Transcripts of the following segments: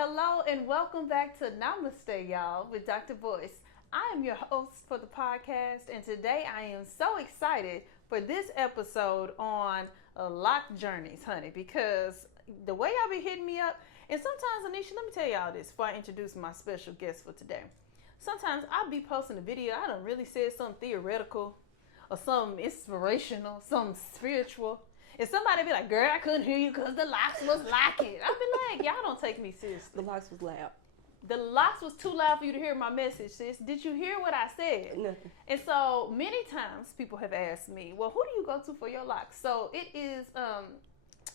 Hello and welcome back to Namaste Y'all with Dr. Boyce. I am your host for the podcast, and today I am so excited for this episode on Loc Journeys, honey, because the way y'all be hitting me up, and sometimes, Aneesha, let me tell y'all this before I introduce my special guest for today. Sometimes I'll be posting a video, I done really said something theoretical or something inspirational, something spiritual. And somebody be like, girl, I couldn't hear you because the locs was locking. I'll be like, y'all don't take me seriously. The locs was loud. The locs was too loud for you to hear my message, sis. Did you hear what I said? Nothing. And so many times people have asked me, well, who do you go to for your locs? So it is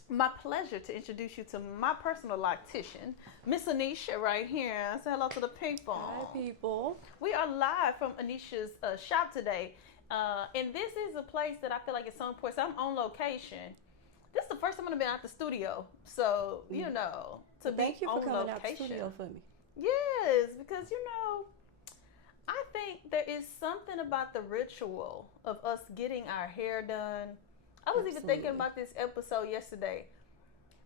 my pleasure to introduce you to my personal loctician, Miss Aneesha right here. Say hello to the people. Hi, people. We are live from Aneesha's shop today. And this is a place that I feel like it's so important. So I'm on location. This is the first time I've been out the studio. So, you know, to Thank be you for on coming location. out the studio for me. Yes, because, you know, I think there is something about the ritual of us getting our hair done. I was even thinking about this episode yesterday.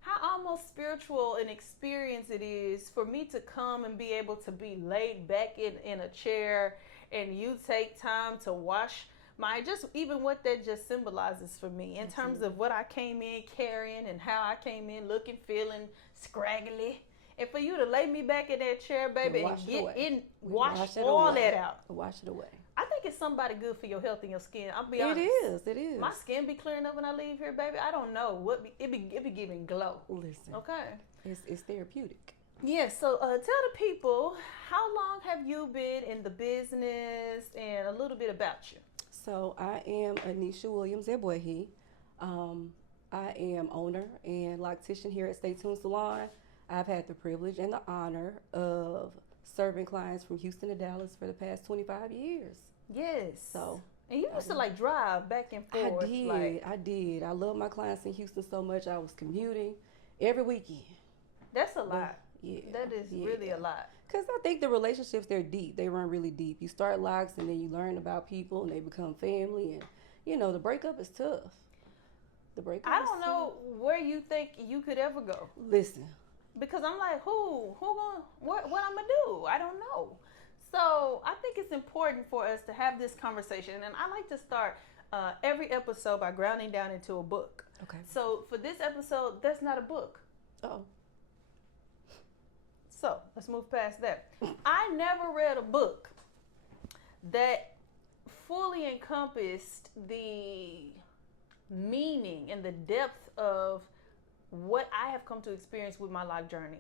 How almost spiritual an experience it is for me to come and be able to be laid back in a chair and you take time to wash my, just even what that just symbolizes for me in terms of what I came in carrying and how I came in looking, feeling scraggly. And for you to lay me back in that chair, baby, and get in, wash all that out. Wash it away. I think it's somebody good for your health and your skin. I'll be honest. It is. My skin be clearing up when I leave here, baby. I don't know what it be giving glow. Listen. Okay. It's therapeutic. Yes, so tell the people, how long have you been in the business and a little bit about you? So I am Aneesha Williams-Ebuehi. I am owner and loctician here at Stay Tuned Salon. I've had the privilege and the honor of serving clients from Houston to Dallas for the past 25 years. Yes. So, and you used to like drive back and forth. I did. I love my clients in Houston so much. I was commuting every weekend. That's a lot. Yeah. That is really a lot. Because I think the relationships, they're deep. They run really deep. You start locs and then you learn about people and they become family. And, you know, the breakup is tough. I don't know where you think you could ever go. Listen. Because I'm like, what I'm going to do? I don't know. So I think it's important for us to have this conversation. And I like to start every episode by grounding down into a book. Okay. So for this episode, that's not a book. Oh. So let's move past that. I never read a book that fully encompassed the meaning and the depth of what I have come to experience with my loc journey,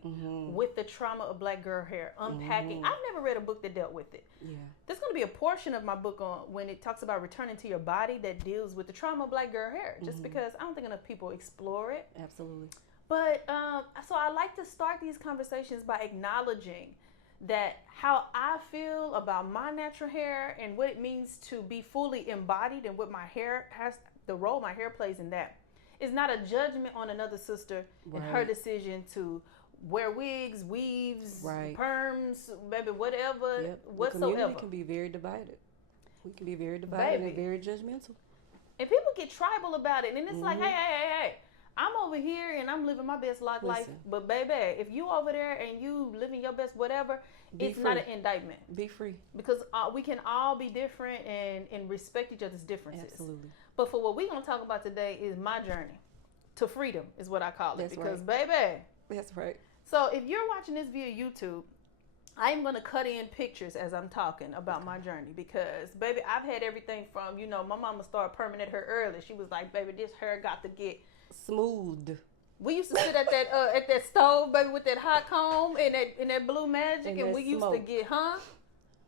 with the trauma of black girl hair, unpacking. I've never read a book that dealt with it. Yeah. There's going to be a portion of my book on when it talks about returning to your body that deals with the trauma of black girl hair, just because I don't think enough people explore it. Absolutely. But so I like to start these conversations by acknowledging that how I feel about my natural hair and what it means to be fully embodied and what my hair has, the role my hair plays in that. It's not a judgment on another sister and her decision to wear wigs, weaves, perms, baby, whatever, whatsoever. The community can be very divided. We can be very divided and very judgmental. And people get tribal about it. And it's like, hey. I'm over here and I'm living my best loc life. But baby, if you over there and you living your best whatever, it's not an indictment. Be free. Because we can all be different and respect each other's differences. Absolutely. But for what we're going to talk about today is my journey to freedom is what I call it. That's baby. That's right. So if you're watching this via YouTube, I'm going to cut in pictures as I'm talking about my journey because, baby, I've had everything from, you know, my mama started perming her early. She was like, baby, this hair got to get smooth. We used to sit at that stove, baby, with that hot comb and that blue magic, and we used to get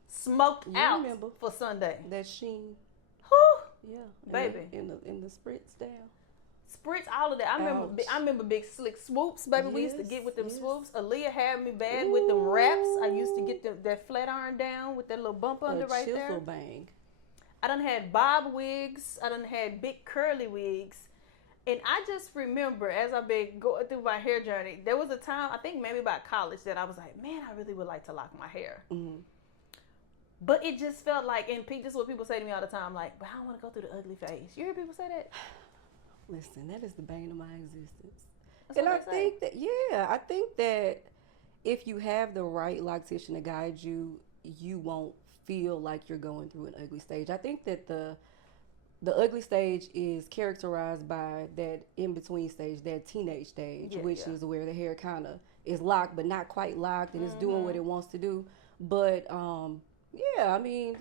smoked out for Sunday. That sheen. Whew. Yeah, baby. In the spritz down. Spritz, all of that. I remember big slick swoops, baby. We used to get with them swoops. Aaliyah had me bad with them wraps. I used to get that flat iron down with that little bump under right there. Chisel bang. I done had bob wigs. I done had big curly wigs. And I just remember as I've been going through my hair journey, there was a time, I think maybe about college, that I was like, man, I really would like to lock my hair. But it just felt like, and this is what people say to me all the time, like, but I don't want to go through the ugly phase. You hear people say that? Listen, that is the bane of my existence. That's and I think that if you have the right loctician to guide you, you won't feel like you're going through an ugly stage. I think that the ugly stage is characterized by that in between stage, that teenage stage, which is where the hair kind of is locked but not quite locked, and it's doing what it wants to do. But yeah, I mean,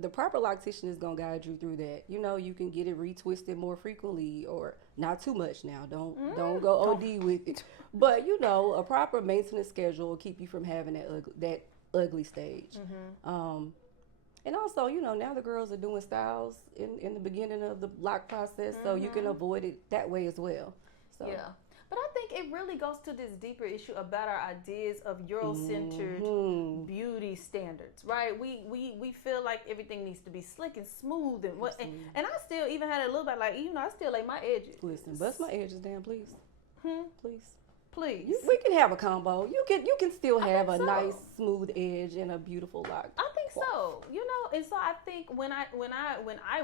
the proper loctician is gonna guide you through that. You know, you can get it retwisted more frequently, or not too much now. Don't go OD with it. But you know, a proper maintenance schedule will keep you from having that ugly stage. And also, you know, now the girls are doing styles in the beginning of the lock process, so you can avoid it that way as well. So. Yeah. But I think it really goes to this deeper issue about our ideas of Euro-centered beauty standards, right? We feel like everything needs to be slick and smooth and what, and I still even had a little bit like, you know, I still lay my edges. Listen, bust my edges down, please. Please. We can have a combo. You can still have a nice smooth edge and a beautiful lock. I think so. You know, and so I think when I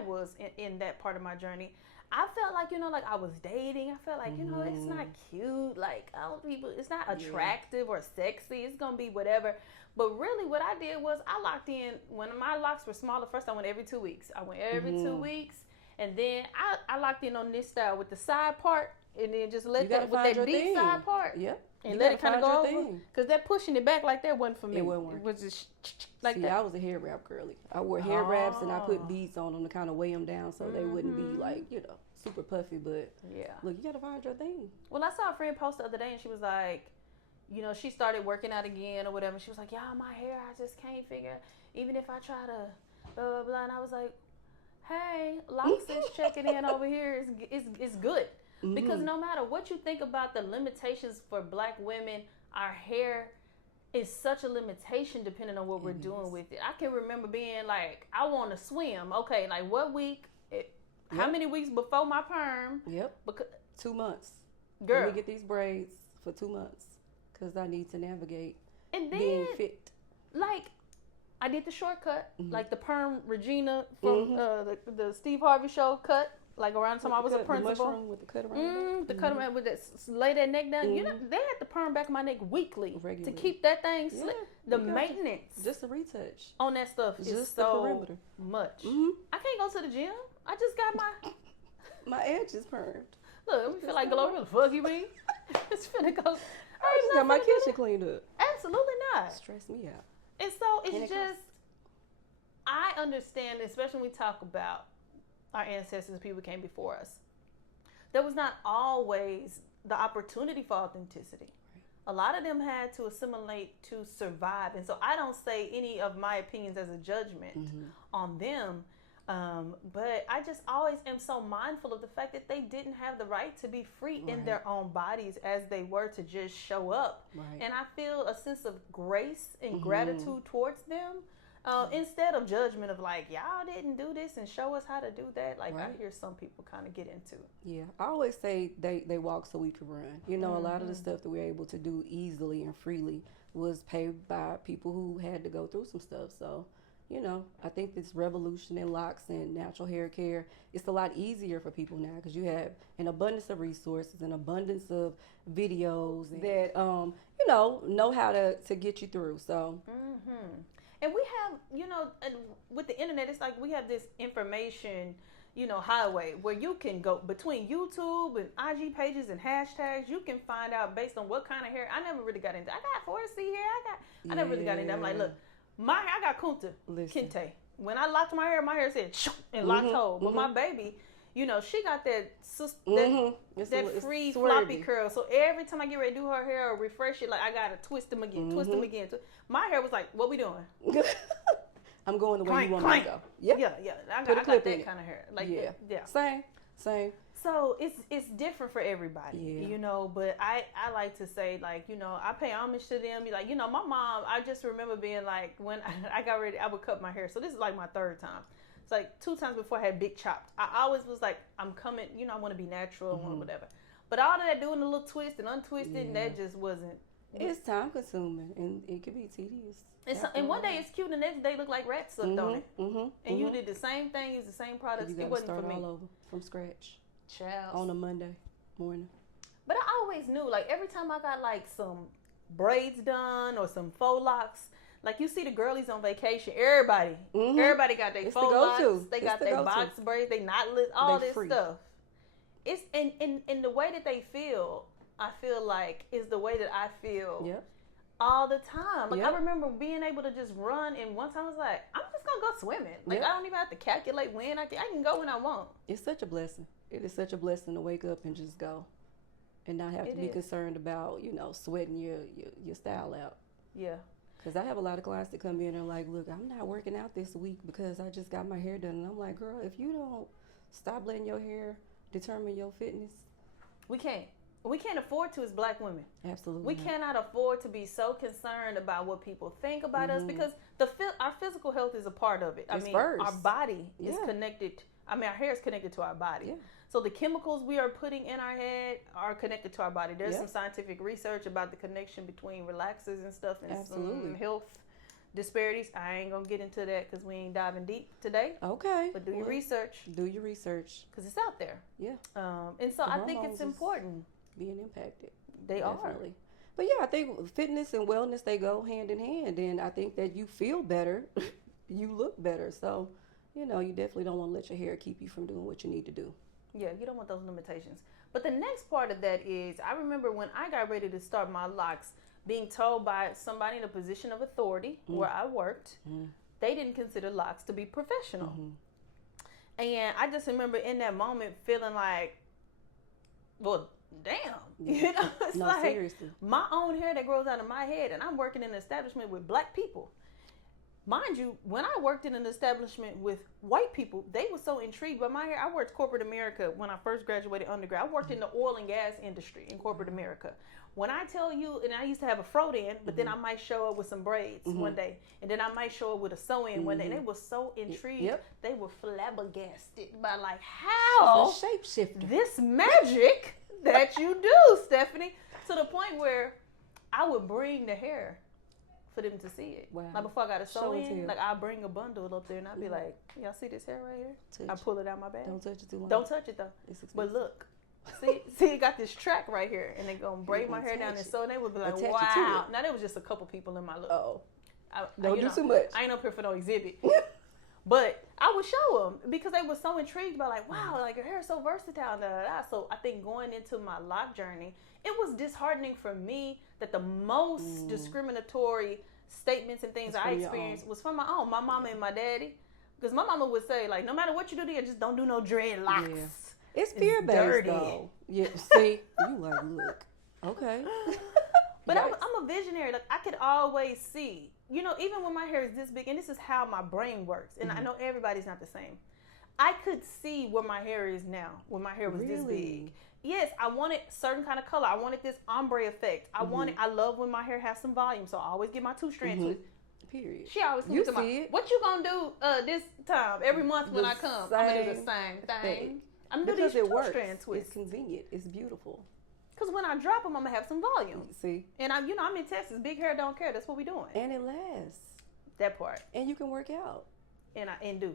was in that part of my journey, I felt like, you know, like I was dating. I felt like, you know, it's not cute. Like, it's not attractive or sexy. It's going to be whatever. But really what I did was I locked in. When my locks were smaller, first I went every 2 weeks. I went every 2 weeks. And then I locked in on this style with the side part. And then just let that, with that deep side part. Yep. And let it kind of go over. Because that pushing it back like that wasn't for me. It wasn't work. It was just like that. See, I was a hair wrap girly. I wore hair wraps and I put beads on them to kind of weigh them down so they wouldn't be like, you know, super puffy. But look, you got to find your thing. Well, I saw a friend post the other day and she was like, you know, she started working out again or whatever. She was like, y'all, my hair, I just can't figure, even if I try to blah, blah, blah. And I was like, hey, Locs is checking in over here. It's good. Because no matter what you think about the limitations for Black women, our hair is such a limitation depending on what we're doing with it. I can remember being like, I want to swim. Okay, like what week? How many weeks before my perm? Because 2 months. Girl. Let me get these braids for 2 months because I need to navigate and then, being fit. Like, I did the shortcut, like the perm Regina from the Steve Harvey show cut. Like around the time I was a principal. The mushroom with the cut around. The cut around with that, lay that neck down. You know, they had to perm back my neck weekly to keep that thing slick. The maintenance. Just a retouch. On that stuff is so much. I can't go to the gym. I just got my edges permed. Look, we feel like Gloria. The fuck you mean? It's finna go. I just got my kitchen cleaned up. Absolutely not. Stress me out. And so it's just, I understand, especially when we talk about our ancestors, people came before us. There was not always the opportunity for authenticity. A lot of them had to assimilate to survive. And so I don't say any of my opinions as a judgment on them. But I just always am so mindful of the fact that they didn't have the right to be free in their own bodies as they were to just show up. And I feel a sense of grace and gratitude towards them. Instead of judgment of like, y'all didn't do this and show us how to do that. Like I hear some people kind of get into. Yeah, I always say they walk so we can run. You know, a lot of the stuff that we're able to do easily and freely was paved by people who had to go through some stuff. So, you know, I think this revolution in locks and natural hair care, it's a lot easier for people now because you have an abundance of resources, an abundance of videos that, you know how to get you through. So. And we have, you know, with the internet, it's like we have this information, you know, highway where you can go between YouTube and IG pages and hashtags. You can find out based on what kind of hair. I never really got into. I got 4C hair. I never really got into. I'm like, look, I got Kunta Kinte. When I locked my hair said shoo, and locked hold. But my baby, you know, she got that free floppy curl. So every time I get ready to do her hair or refresh it, like I gotta twist them again, twist them again. My hair was like, what we doing? I'm going the way you want me to go. Yeah. I got that kind of hair. Like Same. So it's different for everybody, you know. But I like to say, like, you know, I pay homage to them. Be like, you know, my mom. I just remember being like, when I got ready, I would cut my hair. So this is like my third time. It's like 2 times before I had big chopped. I always was like, I'm coming, you know, I want to be natural, I want whatever. But all of that doing a little twist and untwisted, that just wasn't. It's time consuming and it can be tedious. And one day it's cute, and the next day look like rats sucked on it. And you did the same thing, used the same products. It wasn't for me. All over from scratch. Child. On a Monday morning. But I always knew, like every time I got like some braids done or some faux locks. Like you see the girlies on vacation, everybody got their faux locks, they got their box braids, they knotless, all this stuff. It's in the way that they feel, I feel like is the way that I feel all the time. Like I remember being able to just run, and one time I was like, I'm just gonna go swimming. Like I don't even have to calculate when I can go when I want. It's such a blessing. It is such a blessing to wake up and just go, and not have to be concerned about sweating your style out. Yeah. Because I have a lot of clients that come in and are like, look, I'm not working out this week because I just got my hair done. And I'm like, girl, if you don't stop letting your hair determine your fitness. We can't afford to as Black women. Absolutely. We cannot afford to be so concerned about what people think about us, because our physical health is a part of it. Our body is connected. Our hair is connected to our body. Yeah. So the chemicals we are putting in our head are connected to our body. There's some scientific research about the connection between relaxers and stuff and some health disparities. I ain't going to get into that because we ain't diving deep today. Okay. But do your research. Do your research. Because it's out there. Yeah. And so I think it's important. Being impacted. They definitely are. But yeah, I think fitness and wellness, they go hand in hand. And I think that you feel better, you look better. So, you definitely don't want to let your hair keep you from doing what you need to do. Yeah, you don't want those limitations. But the next part of that is, I remember when I got ready to start my locks, being told by somebody in a position of authority where I worked, they didn't consider locks to be professional. And I just remember in that moment feeling like, well, damn. It's like seriously. My own hair that grows out of my head, and I'm working in an establishment with Black people. Mind you, when I worked in an establishment with white people, they were so intrigued by my hair. I worked corporate America when I first graduated undergrad. I worked in the oil and gas industry in corporate America. When I tell you, and I used to have a fro in, but then I might show up with some braids one day, and then I might show up with a sew-in one day, and they were so intrigued. They were flabbergasted by like, how shapeshifter, this magic that you do, Stephanie, to the point where I would bring the hair for them to see it. Wow. Like before I got a sew in, like I'll bring a bundle up there and I'll be like, y'all see this hair right here? I pull it out my bag. Don't touch it too long. Don't touch it though. It's expensive. But look, see, it got this track right here, and they gonna braid my hair down, and so they would be like, wow. Now there was just a couple people in my look. Oh, don't do too much. I ain't up here for no exhibit. But I would show them because they were so intrigued by like, wow, like your hair is so versatile. So I think going into my loc journey, it was disheartening for me that the most discriminatory statements and things I experienced was from my own, my mama and my daddy. Because my mama would say, like, no matter what you do to you, just don't do no dreadlocks. Yeah. It's fear-based, though. Yeah, see? You like, look. Okay. But I'm a visionary. Like, I could always see, even when my hair is this big, and this is how my brain works, and I know everybody's not the same. I could see where my hair is now, when my hair was this big. Yes, I wanted certain kind of color. I wanted this ombre effect. I love when my hair has some volume, so I always get my 2-strand twist. Period. She always comes to my, what you gonna do this time? Every month when I come, I'm gonna do the same thing. I'm gonna do these 2-strand twists. It's convenient. It's beautiful. Because when I drop them, I'm gonna have some volume. See? And I'm in Texas. Big hair don't care. That's what we doing. And it lasts. That part. And you can work out. And do.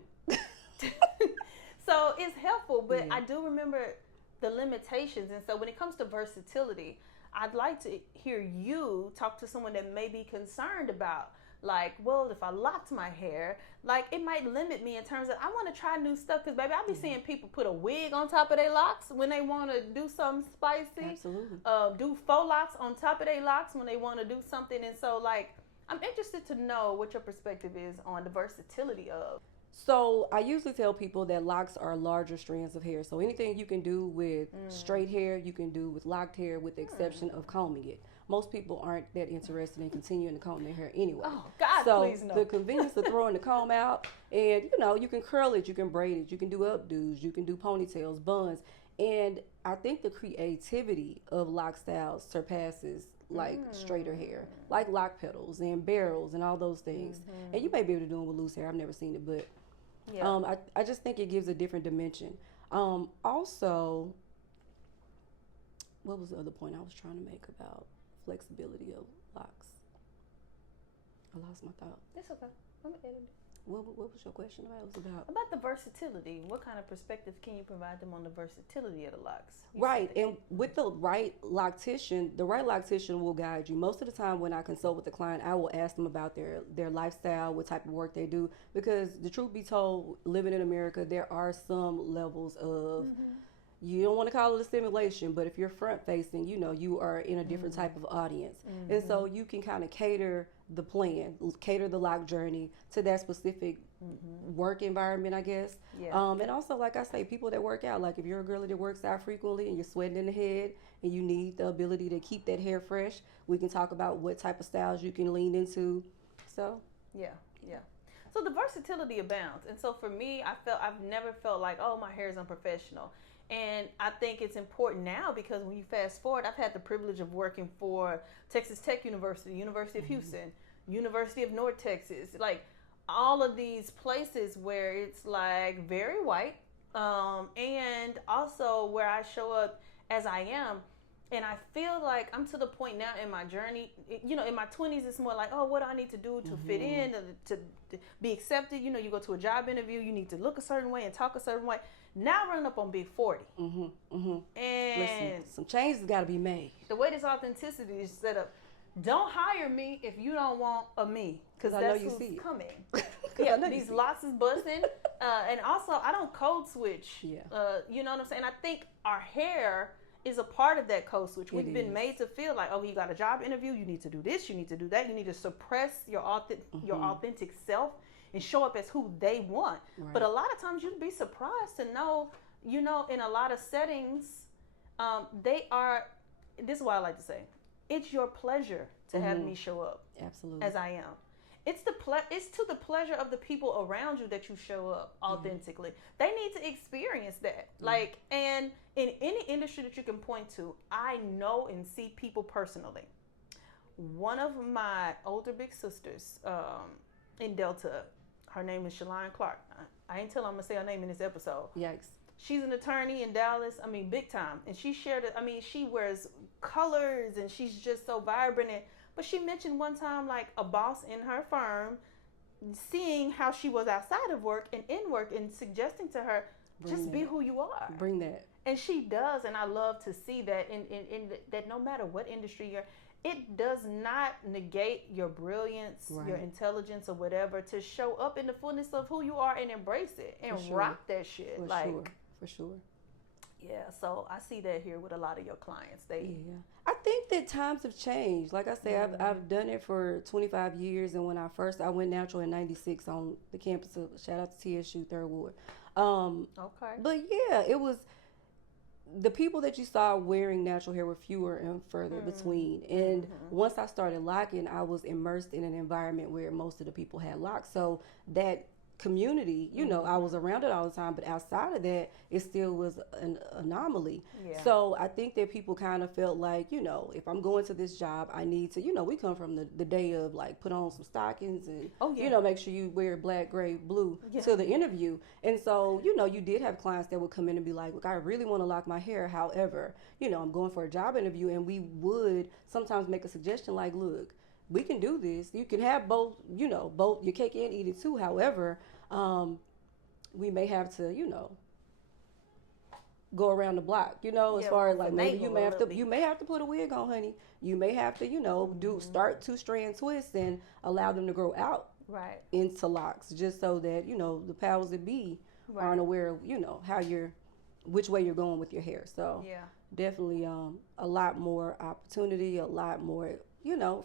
So it's helpful, but I do remember the limitations. And so when it comes to versatility, I'd like to hear you talk to someone that may be concerned about, like, well, if I locked my hair, like, it might limit me in terms of, I want to try new stuff. Because, baby, I be seeing people put a wig on top of their locks when they want to do something spicy. Absolutely. Do faux locks on top of their locks when they want to do something. And so, like, I'm interested to know what your perspective is on the versatility of. So I usually tell people that locks are larger strands of hair. So anything you can do with straight hair, you can do with locked hair, with the exception of combing it. Most people aren't that interested in continuing to comb their hair anyway. Oh, God, so please no. The convenience of throwing the comb out, and you can curl it, you can braid it, you can do updos, you can do ponytails, buns. And I think the creativity of lock styles surpasses like straighter hair, like lock petals and barrels and all those things. And you may be able to do them with loose hair. I've never seen it, but I just think it gives a different dimension. Also, what was the other point I was trying to make about flexibility of locks? I lost my thought. It's okay. I'm gonna edit What was your question about? It was about the versatility. What kind of perspective can you provide them on the versatility of the locks? Right, and with the right loctician will guide you. Most of the time when I consult with the client, I will ask them about their lifestyle, what type of work they do, because the truth be told, living in America, there are some levels of, you don't want to call it a stimulation, but if you're front facing, you are in a different type of audience. And so you can kind of cater the plan, cater the Loc Journey to that specific work environment, I guess. Yeah. And also, like I say, people that work out, like if you're a girlie that works out frequently and you're sweating in the head and you need the ability to keep that hair fresh, we can talk about what type of styles you can lean into. So yeah. So the versatility abounds. And so for me, I've never felt like, oh, my hair is unprofessional. And I think it's important now because when you fast forward, I've had the privilege of working for Texas Tech University, University of Houston, University of North Texas, like all of these places where it's like very white, and also where I show up as I am. And I feel like I'm to the point now in my journey, in my 20s, it's more like, oh, what do I need to do to fit in, to be accepted? You go to a job interview, you need to look a certain way and talk a certain way. Now running up on big 40. And listen, some changes got to be made. The way this authenticity is set up, don't hire me if you don't want a me, because that's who's coming. Yeah, these lots is busting. And also, I don't code switch. Yeah. You know what I'm saying? I think our hair is a part of that code switch. We've been made to feel like, oh, you got a job interview, you need to do this, you need to do that, you need to suppress your authentic self and show up as who they want. Right. But a lot of times you'd be surprised to know, in a lot of settings, they are, this is what I like to say, it's your pleasure to have me show up. Absolutely. As I am. It's to the pleasure of the people around you that you show up authentically. They need to experience that. Like, and in any industry that you can point to, I know and see people personally. One of my older big sisters in Delta, her name is Shalane Clark. I ain't tell her I'm going to say her name in this episode. Yikes. She's an attorney in Dallas. I mean, big time. And she shared it. I mean, she wears colors and she's just so vibrant. But she mentioned one time, like, a boss in her firm seeing how she was outside of work and in work and suggesting to her, be who you are. Bring that. And she does. And I love to see that in that no matter what industry you're, it does not negate your brilliance, your intelligence, or whatever, to show up in the fullness of who you are and embrace it and rock that shit. For sure. Yeah, so I see that here with a lot of your clients. I think that times have changed. Like I said, I've done it for 25 years, and when I went natural in '96 on the campus of, shout out to TSU 3rd Ward. Okay. But yeah, it was, the people that you saw wearing natural hair were fewer and further between. And once I started locking, I was immersed in an environment where most of the people had locks. So that community, I was around it all the time, but outside of that, it still was an anomaly. Yeah. So I think that people kind of felt like, if I'm going to this job, I need to, we come from the day of like put on some stockings and, make sure you wear black, gray, blue to the interview. And so, you did have clients that would come in and be like, look, I really want to lock my hair. However, I'm going for a job interview, and we would sometimes make a suggestion like, look, we can do this. You can have both your cake and eat it too. However, we may have to, go around the block, as far as like maybe you may have to put a wig on, honey. You may have to, start 2-strand twists and allow them to grow out into locks, just so that, the powers that be aren't aware of, which way you're going with your hair. So definitely a lot more opportunity, a lot more,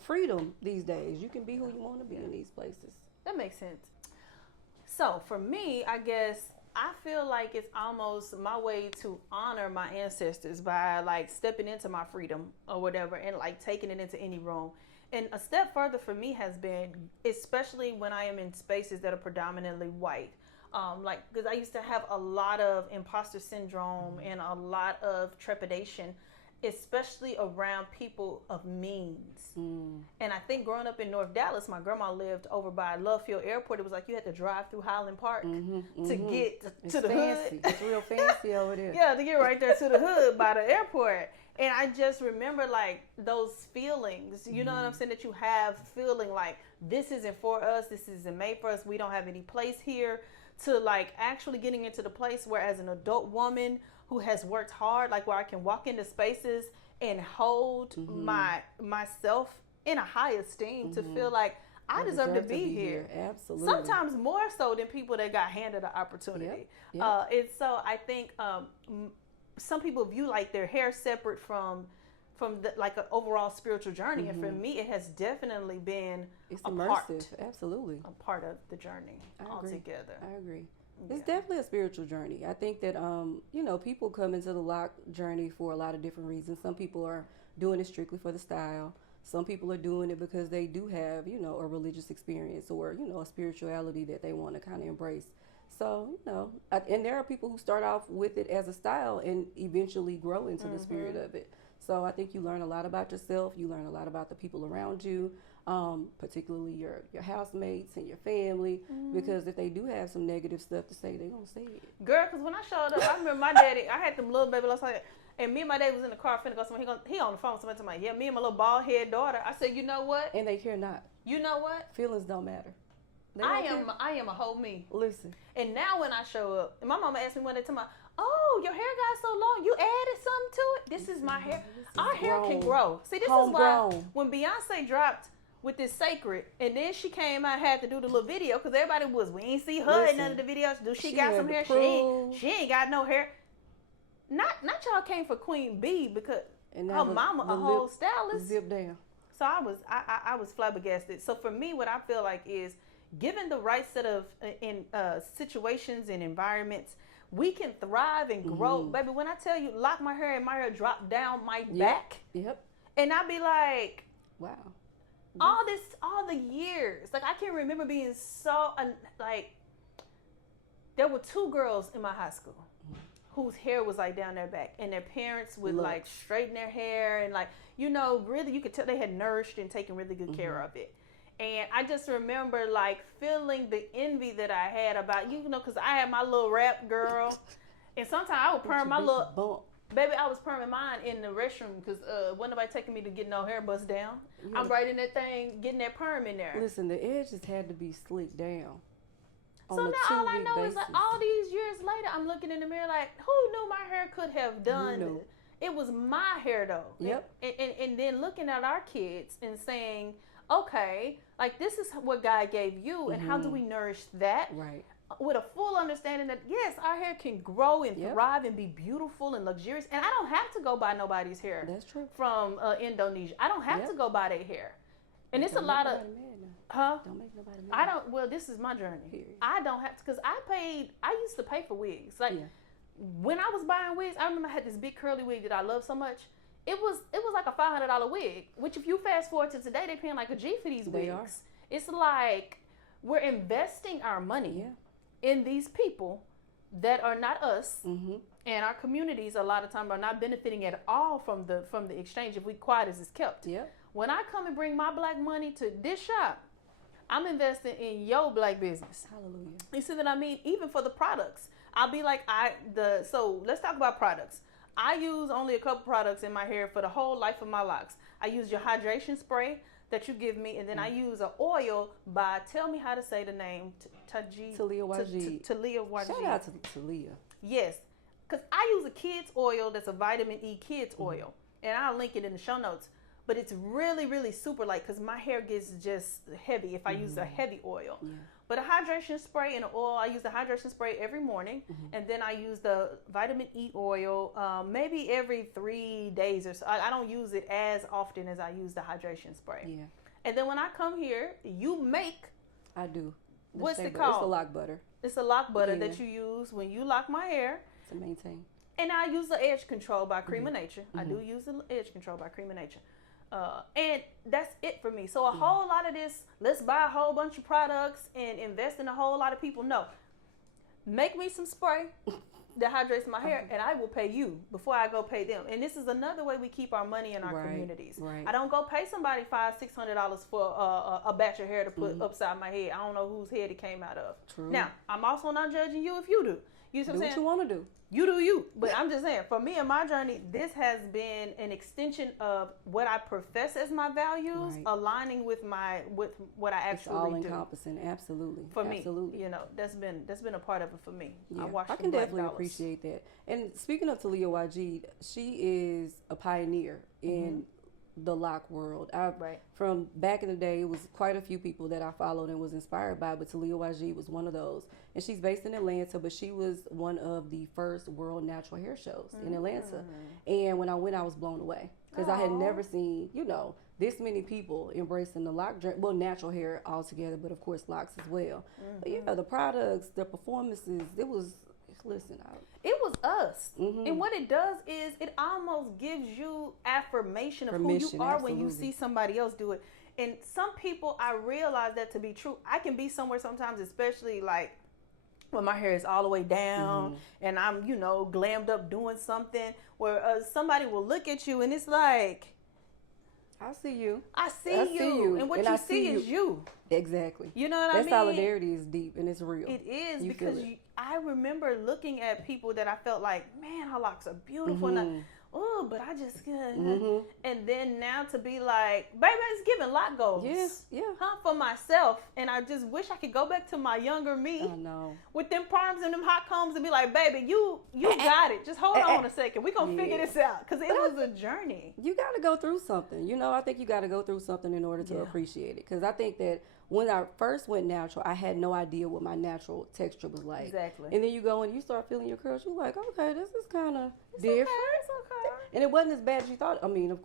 freedom these days. You can be who you want to be in these places. That makes sense. So for me, I guess I feel like it's almost my way to honor my ancestors by like stepping into my freedom or whatever and like taking it into any room. And a step further for me has been, especially when I am in spaces that are predominantly white, because I used to have a lot of imposter syndrome and a lot of trepidation, especially around people of means. And I think growing up in North Dallas, my grandma lived over by Love Field Airport. It was like you had to drive through Highland Park to get to the fancy. hood. It's real fancy over there. Yeah, to get right there to the hood by the airport. And I just remember like those feelings, you know what I'm saying, that you have feeling like this isn't for us, this isn't made for us, we don't have any place here, to like actually getting into the place where as an adult woman who has worked hard, like where I can walk into spaces and hold myself in a high esteem to feel like I deserve to be here. Absolutely. Sometimes more so than people that got handed an opportunity. And so I think some people view like their hair separate from the, like an overall spiritual journey. And for me, it has definitely been absolutely a part of the journey altogether. I agree. It's definitely a spiritual journey. I think that, you know, people come into the Loc journey for a lot of different reasons. Some people are doing it strictly for the style. Some people are doing it because they do have, you know, a religious experience or, you know, a spirituality that they want to kind of embrace. So, you know, and there are people who start off with it as a style and eventually grow into the spirit of it. So I think you learn a lot about yourself. You learn a lot about the people around you, particularly your housemates and your family, because if they do have some negative stuff to say, they're going to say it. Girl, because when I showed up, I remember my daddy, I had them little baby last night. And me and my dad was in the car finna go somewhere. He on the phone with somebody talking about, me and my little bald head daughter. I said, you know what? And they care not. You know what? Feelings don't matter. I am a whole me. Listen. And now when I show up, and my mama asked me one day, oh, your hair got so long. You added something to it? This is my hair. Our hair can grow. See, this is why when Beyonce dropped with this Sacred, and then she came out and had to do the little video, because everybody we ain't see her in none of the videos. She got some hair? She ain't got no hair. Not y'all came for Queen B because her mama a whole stylist. Zip down. So I was flabbergasted. So for me, what I feel like is, given the right set of situations and environments, we can thrive and grow. Baby, when I tell you, lock my hair and my hair drop down my back. Yep. And I'd be like, wow. All the years. Like, I can remember being so, like, there were 2 girls in my high school whose hair was like down their back, and their parents would like straighten their hair, and like, you know, really you could tell they had nourished and taken really good care of it. And I just remember like feeling the envy that I had about, you know, because I had my little rap girl, and sometimes I would perm my little bump. Baby, I was perming mine in the restroom because wasn't nobody taking me to get no hair bust down. I'm right in that thing, getting that perm in there. Listen, the edges had to be slicked down. So now all I know is like all these years later, I'm looking in the mirror like, who knew my hair could have done this? It was my hair though. Yep. And then looking at our kids and saying, okay, like this is what God gave you, and how do we nourish that? Right. With a full understanding that yes, our hair can grow and thrive and be beautiful and luxurious. And I don't have to go buy nobody's hair. That's true. From Indonesia. I don't have to go buy their hair. And it's a lot of Don't make nobody mad. I don't. Well, this is my journey. Period. I don't have to, because I used to pay for wigs. Like when I was buying wigs, I remember I had this big curly wig that I love so much. It was like a $500 wig. Which, if you fast forward to today, they're paying like a G for these wigs. Are. It's like we're investing our money in these people that are not us, and our communities a lot of times are not benefiting at all from the exchange if we quiet as it's kept. Yeah. When I come and bring my black money to this shop, I'm investing in your black business. Hallelujah. You see what I mean? Even for the products, I'll be like, so let's talk about products. I use only a couple products in my hair for the whole life of my locks. I use your hydration spray that you give me, and then I use an oil by, tell me how to say the name, Talia Wajid. Shout out to Talia. Yes, because I use a kid's oil that's a vitamin E kid's oil, and I'll link it in the show notes. But it's really, really super light because my hair gets just heavy if I use a heavy oil. Yeah. But a hydration spray and an oil, I use the hydration spray every morning. And then I use the vitamin E oil maybe every 3 days or so. I don't use it as often as I use the hydration spray. Yeah. And then when I come here, you make... I do. What's it called? It's a lock butter. It's a lock butter that you use when you lock my hair. To maintain. And I use the Edge Control by Cream of Nature. I do use the Edge Control by Cream of Nature. And that's it for me. So a whole lot of this, let's buy a whole bunch of products and invest in a whole lot of people. No. Make me some spray that hydrates my hair, and I will pay you before I go pay them. And this is another way we keep our money in our communities. Right. I don't go pay somebody $500-$600 for a batch of hair to put upside my head. I don't know whose head it came out of. True. Now, I'm also not judging you if you do. You know what I'm saying? Do what you want to do. You do you. But I'm just saying, for me and my journey, this has been an extension of what I profess as my values, Right. aligning with what I It's actually all do. encompassing. Absolutely. For Absolutely. me, you know, that's been a part of it for me. Yeah, I can definitely appreciate that. And speaking of Talia YG, she is a pioneer in the loc world. Right. From back in the day, it was quite a few people that I followed and was inspired by, but Talia YG was one of those. And she's based in Atlanta, but she was one of the first world natural hair shows in Atlanta. And when I went, I was blown away because I had never seen, you know, this many people embracing the loc journey, well, natural hair altogether, but of course locs as well. But yeah, the products, the performances, it was, listen, it was us. And what it does is it almost gives you affirmation of who you are when you see somebody else do it. And some people, I realize that to be true. I can be somewhere sometimes, especially like when my hair is all the way down and I'm, you know, glammed up doing something, where somebody will look at you and it's like, I see you. I see you. And what you see is you. Exactly. You know what I mean? That solidarity is deep and it's real. It is, because I remember looking at people that I felt like, man, her locks are beautiful. And oh, but I just can't. And then now to be like, baby, it's giving loc goals. Yeah. Huh, for myself. And I just wish I could go back to my younger me. I know. With them perms and them hot combs and be like, baby, you got it. Just hold on a second. We're going to figure this out. Because it was a journey. You got to go through something. You know, I think you got to go through something in order to appreciate it. Because I think that when I first went natural, I had no idea what my natural texture was like. Exactly. And then you go and you start feeling your curls. You're like, okay, this is kind of different. It's okay. And it wasn't as bad as you thought. I mean,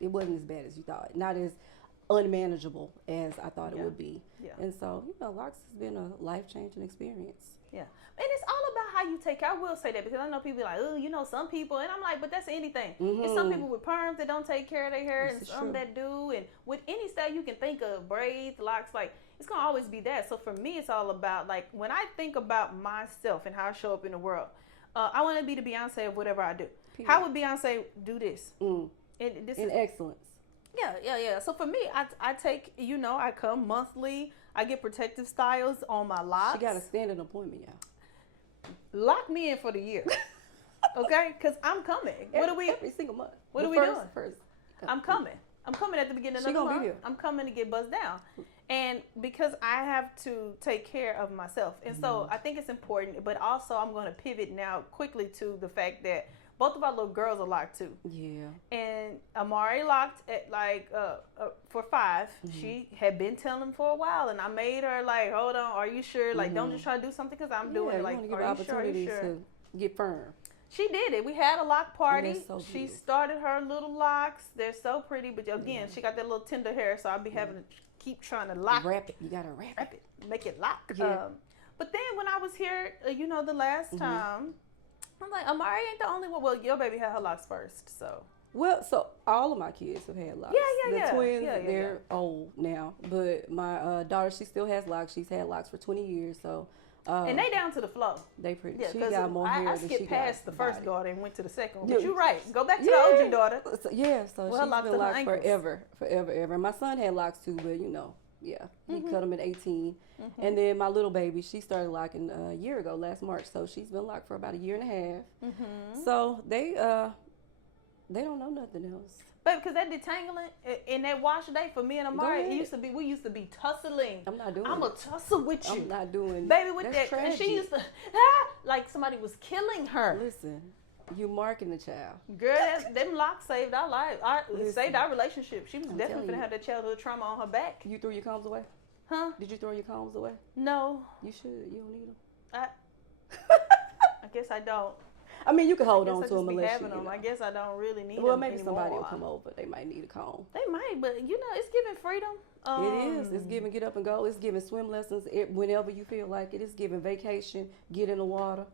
it wasn't as bad as you thought. Not as unmanageable as I thought it would be. Yeah. And so, you know, locs has been a life-changing experience. Yeah. And it's all about how you take care. I will say that because I know people be like, oh, you know, some people. And I'm like, but that's anything. It's some people with perms that don't take care of their hair and some that do. And with any style you can think of, braids, locs, like, it's going to always be that. So for me, it's all about, like, when I think about myself and how I show up in the world, I want to be the Beyonce of whatever I do. Period. How would Beyonce do this? In excellence. Yeah. So for me, I take, you know, I come monthly. I get protective styles on my locks. She got a standing appointment, y'all. Lock me in for the year. Okay? Because I'm coming. Every single month. What are we doing? I'm coming. I'm coming at the beginning of the month. I'm coming to get buzzed down. And because I have to take care of myself. And so I think it's important. But also I'm going to pivot now quickly to the fact that both of our little girls are locked too. Yeah. And Amari locked at like for 5. She had been telling for a while, and I made her like, hold on, are you sure? Like, don't just try to do something because I'm doing it. Like, are you sure? Are you sure? To get firm. She did it. We had a lock party. So she started her little locks. They're so pretty, but again, she got that little tender hair, so I'll be having to keep trying to lock. Wrap it. You gotta wrap it. Make it lock. Yeah. But then when I was here, you know, the last time. I'm like, Amari ain't the only one. Well, your baby had her locks first, so. Well, so all of my kids have had locks. Yeah. The twins, they're old now. But my daughter, she still has locks. She's had locks for 20 years, so. And they down to the flow. They pretty. Yeah, she got more hair I than skipped she past got the first body. daughter and went to the second one. But you're right. Go back to the OG daughter. So she's been locked forever. And my son had locks too, but you know, he cut them at 18. And then my little baby, she started locking a year ago, last March. So she's been locked for about a year and a half. So they don't know nothing else. But because that detangling in that wash day for me and Amari, we used to be tussling. I'm not doing it. I'm going to tussle with you. I'm not doing baby with That's that. tragic. And she used to, like somebody was killing her. Listen, you marking the child. Girl, them locks saved our life. Saved our relationship. She was definitely going to have that childhood trauma on her back. You threw your combs away? Huh? Did you throw your combs away? No. You should. You don't need them. I guess I don't. I mean, you can hold on to them unless you know. I guess I don't really need them Well, maybe anymore. somebody will come over. They might need a comb. They might, but you know, it's giving freedom. It is. It's giving get up and go. It's giving swim lessons whenever you feel like it. It's giving vacation, get in the water.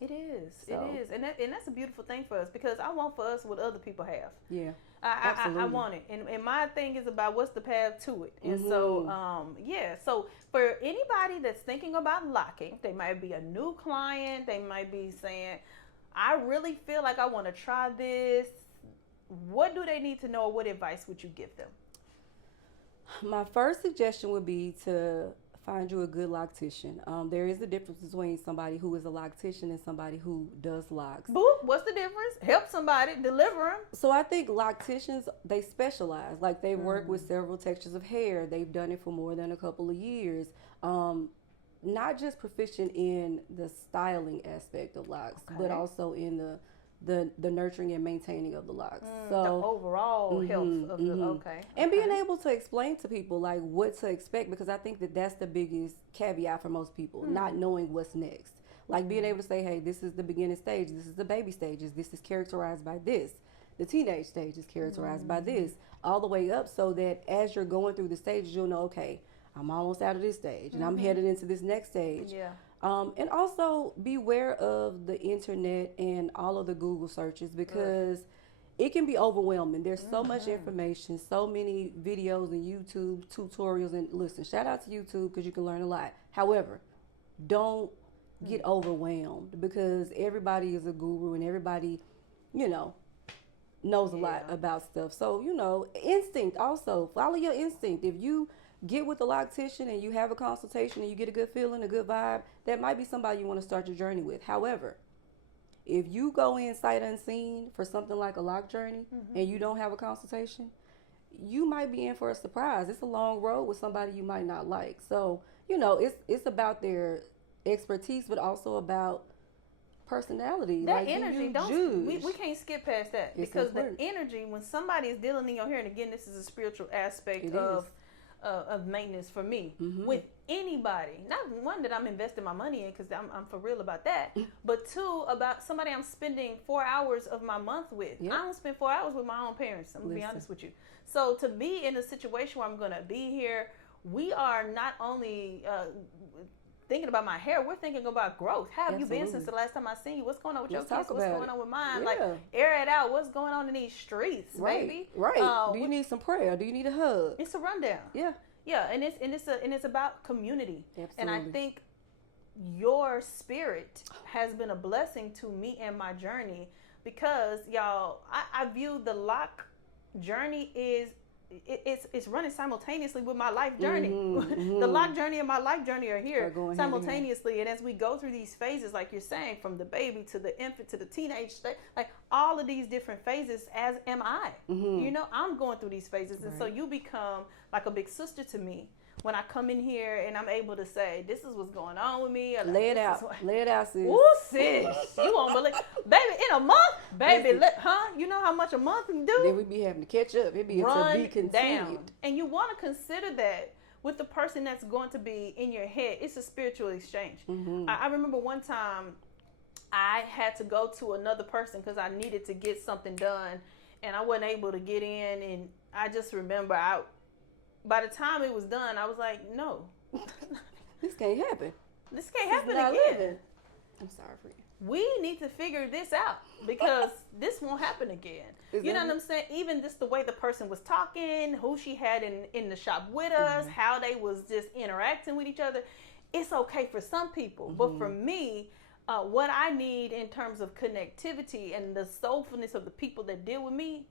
It is. It is. And that's a beautiful thing for us because I want for us what other people have. Yeah. I want it. And my thing is about what's the path to it. And so, So for anybody that's thinking about locking, they might be a new client. They might be saying, I really feel like I want to try this. What do they need to know? What advice would you give them? My first suggestion would be to find you a good loctician. There is a difference between somebody who is a loctician and somebody who does locks. Boop, what's the difference? Help somebody, deliver them. So I think locticians, they specialize. Like, they work with several textures of hair. They've done it for more than a couple of years. Not just proficient in the styling aspect of locks, but also in the nurturing and maintaining of the locks. So the overall health of the and being able to explain to people like what to expect, because I think that that's the biggest caveat for most people, not knowing what's next. Like being able to say, hey, this is the beginning stage, this is the baby stages, this is characterized by this. The teenage stage is characterized by this, all the way up, so that as you're going through the stages, you'll know, okay, I'm almost out of this stage and I'm headed into this next stage. Yeah. And also beware of the internet and all of the Google searches, because it can be overwhelming. There's so much information, so many videos and YouTube tutorials. And listen, shout out to YouTube because you can learn a lot. However, don't get overwhelmed, because everybody is a guru and everybody, knows a lot about stuff. So, instinct also. Follow your instinct. If you get with a loctician and you have a consultation and you get a good feeling, a good vibe, that might be somebody you want to start your journey with. However, if you go in sight unseen for something like a Loc Journey and you don't have a consultation, you might be in for a surprise. It's a long road with somebody you might not like. So, it's about their expertise, but also about personality. That like, energy, we can't skip past that. It's because important. The energy, when somebody is dealing in your hair, and again, this is a spiritual aspect of maintenance for me, with anybody, not one that I'm investing my money in, because I'm for real about that, but two, about somebody I'm spending 4 hours of my month with. I don't spend 4 hours with my own parents, I'm gonna be honest with you. So to be in a situation where I'm gonna be here, we are not only thinking about my hair, we're thinking about growth. How have you been since the last time I seen you? What's going on with your kids? What's going on with mine? Like, air it out. What's going on in these streets, baby? Right. Do you need some prayer? Do you need a hug? It's a rundown. Yeah, and it's about community. Absolutely. And I think your spirit has been a blessing to me and my journey, because y'all, I view the Loc Journey it's running simultaneously with my life journey. The Loc Journey and my life journey are here simultaneously. And as we go through these phases, like you're saying, from the baby to the infant to the teenage state, like all of these different phases, as am I. I'm going through these phases. And so you become like a big sister to me when I come in here and I'm able to say, this is what's going on with me. Or like, lay it out, sis. Ooh, sis. You won't believe. Baby, in a month, baby, you know how much a month can do? Then we be having to catch up. It be to be continued. Down. And you want to consider that with the person that's going to be in your head. It's a spiritual exchange. I remember one time I had to go to another person because I needed to get something done, and I wasn't able to get in. And I just remember by the time it was done, I was like, no. This can't happen. This can't happen again. Living. I'm sorry for you. We need to figure this out, because this won't happen again. You know what I'm saying? Even just the way the person was talking, who she had in the shop with us, how they was just interacting with each other. It's okay for some people. But for me, what I need in terms of connectivity and the soulfulness of the people that deal with me,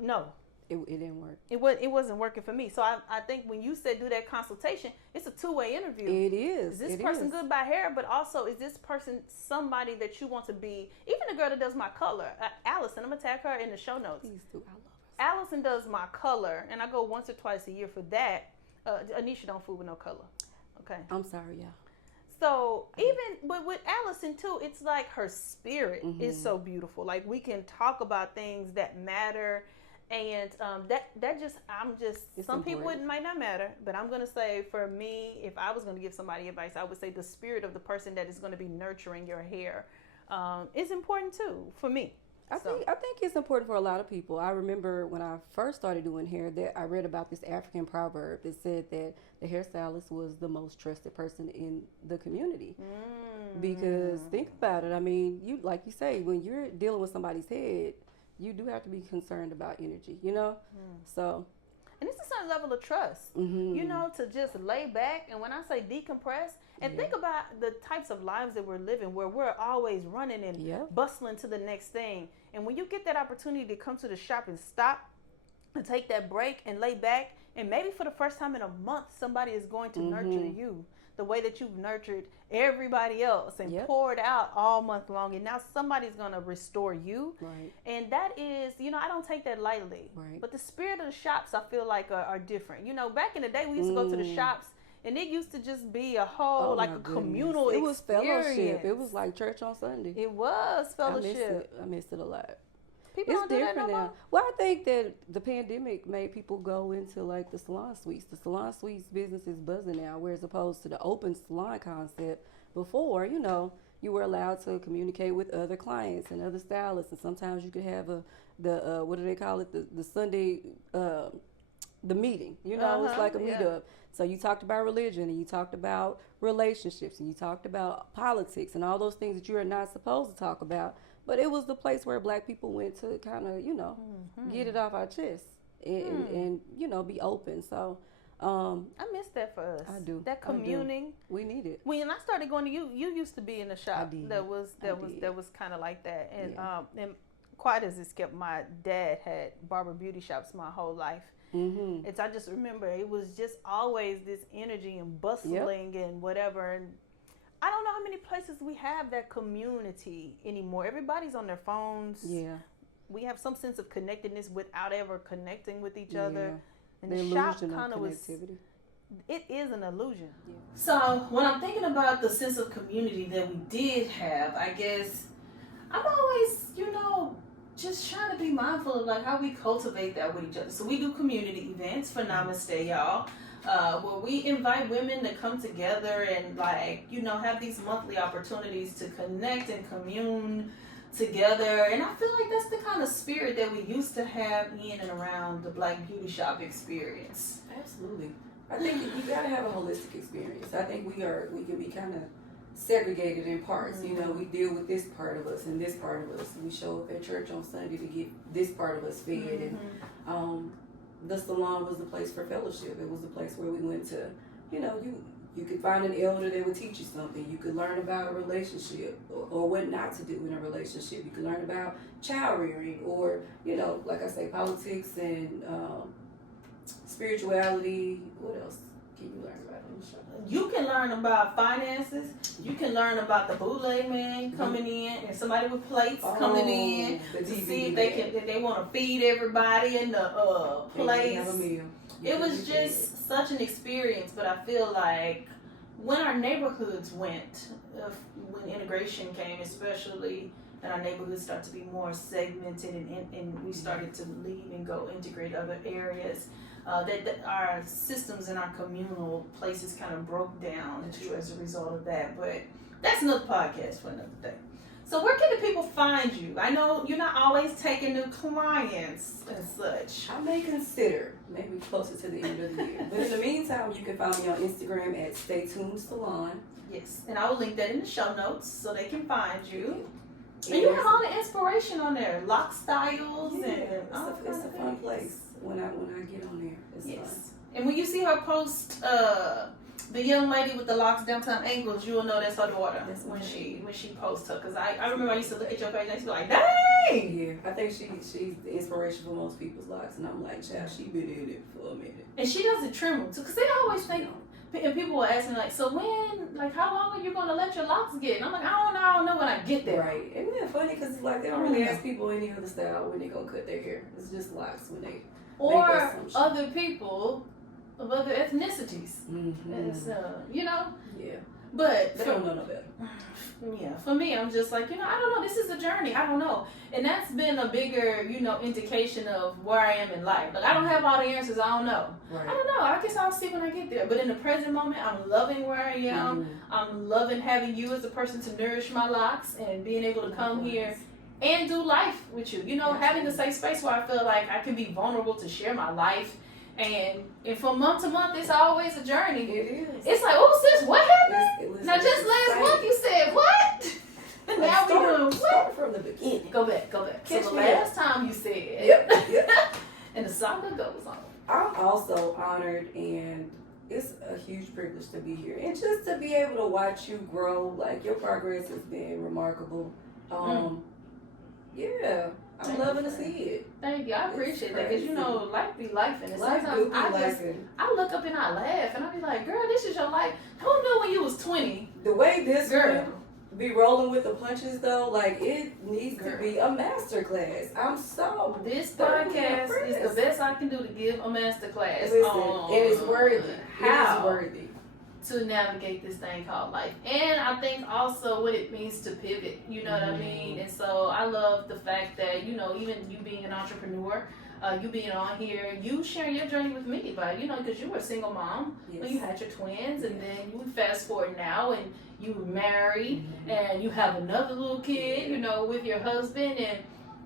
no. It didn't work. It wasn't working for me. So I think when you said do that consultation, it's a two-way interview. It is. Is this person good by hair? But also, is this person somebody that you want to be? Even the girl that does my color, Allison, I'm going to tag her in the show notes. Please do. I love her. Allison does my color, and I go once or twice a year for that. Aneesha don't fool with no color. Okay. I'm sorry, y'all. So but with Allison too, it's like her spirit is so beautiful. Like, we can talk about things that matter. And some people it might not matter, but I'm going to say, for me, if I was going to give somebody advice, I would say the spirit of the person that is going to be nurturing your hair is important too, for me. I think it's important for a lot of people. I remember when I first started doing hair that I read about this African proverb that said that the hairstylist was the most trusted person in the community. Because think about it. I mean, like you say, when you're dealing with somebody's head, you do have to be concerned about energy, So, and it's a certain level of trust, to just lay back. And when I say decompress, and think about the types of lives that we're living, where we're always running and bustling to the next thing. And when you get that opportunity to come to the shop and stop and take that break and lay back. And maybe for the first time in a month, somebody is going to nurture you the way that you've nurtured everybody else and poured out all month long. And now somebody's going to restore you. Right. And that is, I don't take that lightly. Right. But the spirit of the shops, I feel like, are different. Back in the day, we used to go to the shops, and it used to just be a whole, a communal experience. It was fellowship. It was like church on Sunday. It was fellowship. I missed it a lot. People it's don't do different that no now. more? Well, I think that the pandemic made people go into like the salon suites. The salon suites business is buzzing now, whereas opposed to the open salon concept. Before, you were allowed to communicate with other clients and other stylists, and sometimes you could have what do they call it? The Sunday the meeting. It's like a meetup. So you talked about religion, and you talked about relationships, and you talked about politics, and all those things that you are not supposed to talk about. But it was the place where Black people went to kind of, get it off our chest and be open. So I miss that for us. I do. That communing. We need it. When I started going to you used to be in a shop that was kind of like that. And and quite as it's kept, my dad had barber beauty shops my whole life. And so I just remember it was just always this energy and bustling and whatever. And I don't know how many places we have that community anymore. Everybody's on their phones. Yeah. We have some sense of connectedness without ever connecting with each other. And the shop kind of was. It is an illusion. Yeah. So when I'm thinking about the sense of community that we did have, I guess I'm always, just trying to be mindful of like how we cultivate that with each other. So we do community events for Namaste Y'all. Where we invite women to come together and have these monthly opportunities to connect and commune together. And I feel like that's the kind of spirit that we used to have in and around the Black beauty shop experience. Absolutely. I think you gotta have a holistic experience. I think we can be kind of segregated in parts. We deal with this part of us and this part of us. We show up at church on Sunday to get this part of us fed. And the salon was the place for fellowship. It was the place where we went to, you could find an elder that would teach you something. You could learn about a relationship or what not to do in a relationship. You could learn about child rearing or, like I say, politics and spirituality. What else can you learn about on the show? You can learn about finances. You can learn about the bootleg man coming in and somebody with plates coming in to see if they want to feed everybody in the place. It was just such an experience, but I feel like when our neighborhoods went, when integration came, especially, and our neighborhoods started to be more segmented and we started to leave and go integrate other areas, that our systems and our communal places kind of broke down as a result of that. But that's another podcast for another day. So where can the people find you? I know you're not always taking new clients and such. I may consider maybe closer to the end of the year. But in the meantime, you can find me on Instagram at Stay Tuned Salon. Yes, and I will link that in the show notes so they can find you. And you have all the inspiration on there, lock styles and it's a fun place when I get on there. It's fun. And when you see her post the young lady with the locks downtown angles, you will know that's her daughter when she posts her. Because I remember I used to look at your page and I used to be like, dang! Yeah, I think she's the inspiration for most people's locks. And I'm like, child, she been in it for a minute. And she doesn't trim them too. Because they always think, and people will ask me like, so how long are you going to let your locks get? And I'm like, I don't know when I get there. Right. Isn't that funny? Because like they don't really ask people any other style when they go cut their hair. It's just locks when they or other people of other ethnicities. Yeah. But they don't know no better. Yeah, for me, I'm just like, I don't know. This is a journey. I don't know. And that's been a bigger, indication of where I am in life. Like, I don't have all the answers. I don't know. Right. I don't know. I guess I'll see when I get there. But in the present moment, I'm loving where I am. I'm loving having you as a person to nourish my locks and being able to come here and do life with you. Having a safe space where I feel like I can be vulnerable to share my life. And from month to month, it's always a journey. It is. It's like, oh, sis, what happened? Now, just last month, you said what? And now we doing what? From the beginning. Go back. Catch so the me last time you said. Yep. And the saga goes on. I'm also honored, and it's a huge privilege to be here. And just to be able to watch you grow, like, your progress has been remarkable. Yeah. I'm loving to see it. Thank you. I appreciate that because, you know, life be life. And sometimes I look up and I laugh and I be like, girl, this is your life. Who knew when you was 20? The way this girl be rolling with the punches, though, like, it needs to be a master class. This podcast is the best I can do to give a master class. Listen, it is worthy. How it is worthy to navigate this thing called life. And I think also what it means to pivot, you know what I mean? And so I love the fact that, you know, even you being an entrepreneur, you being on here, you sharing your journey with me, but, you know, because you were a single mom when you had your twins, and then you fast forward now and you were married and you have another little kid, you know, with your husband, and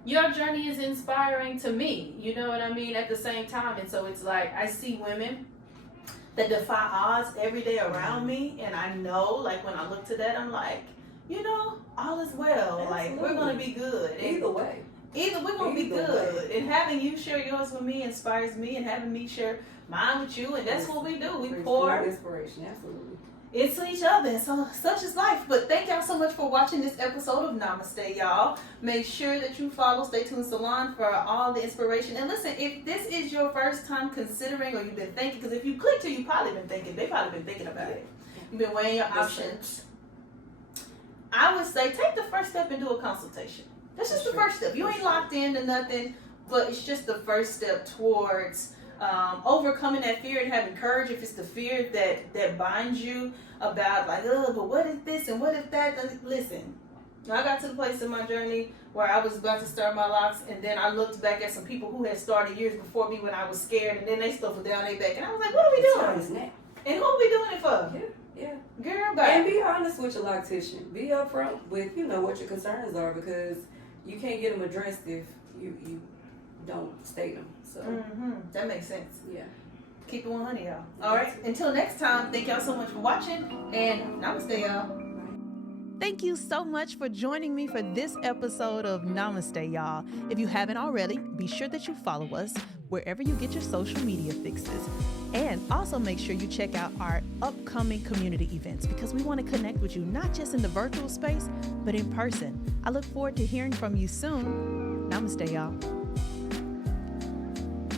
your journey is inspiring to me, you know what I mean, at the same time. And so it's like I see women that defy odds every day around me, and I know, like, when I look to that, I'm like, you know, all is well. Absolutely. Like, we're gonna be good. Either way. We're gonna be good. And having you share yours with me inspires me, and having me share mine with you, and that's what we do. We pour inspiration, absolutely, into each other, and so such is life. But thank y'all so much for watching this episode of Namaste Y'all. Make sure that you follow Stay Tuned Salon for all the inspiration. And listen, if this is your first time considering, or you've been thinking, because if you clicked here, you've probably been thinking, they've probably been thinking about it. You've been weighing your options. I would say take the first step and do a consultation. That's just the first step. You ain't locked into nothing, but it's just the first step towards overcoming that fear and having courage. If it's the fear that binds you about, like, oh, but what if this and what if that? Listen, I got to the place in my journey where I was about to start my locks, and then I looked back at some people who had started years before me when I was scared, and then they stuff was down their back, and I was like, what are we doing? And who are we doing it for? Yeah. Girl, bye. And be honest with your loctician. Be upfront with, you know, what your concerns are, because you can't get them addressed if you don't state them. So that makes sense. Yeah. Keep it 100, y'all. All right. Until next time, thank y'all so much for watching, and namaste, y'all. Thank you so much for joining me for this episode of Namaste, y'all. If you haven't already, be sure that you follow us wherever you get your social media fixes. And also make sure you check out our upcoming community events, because we want to connect with you, not just in the virtual space, but in person. I look forward to hearing from you soon. Namaste, y'all.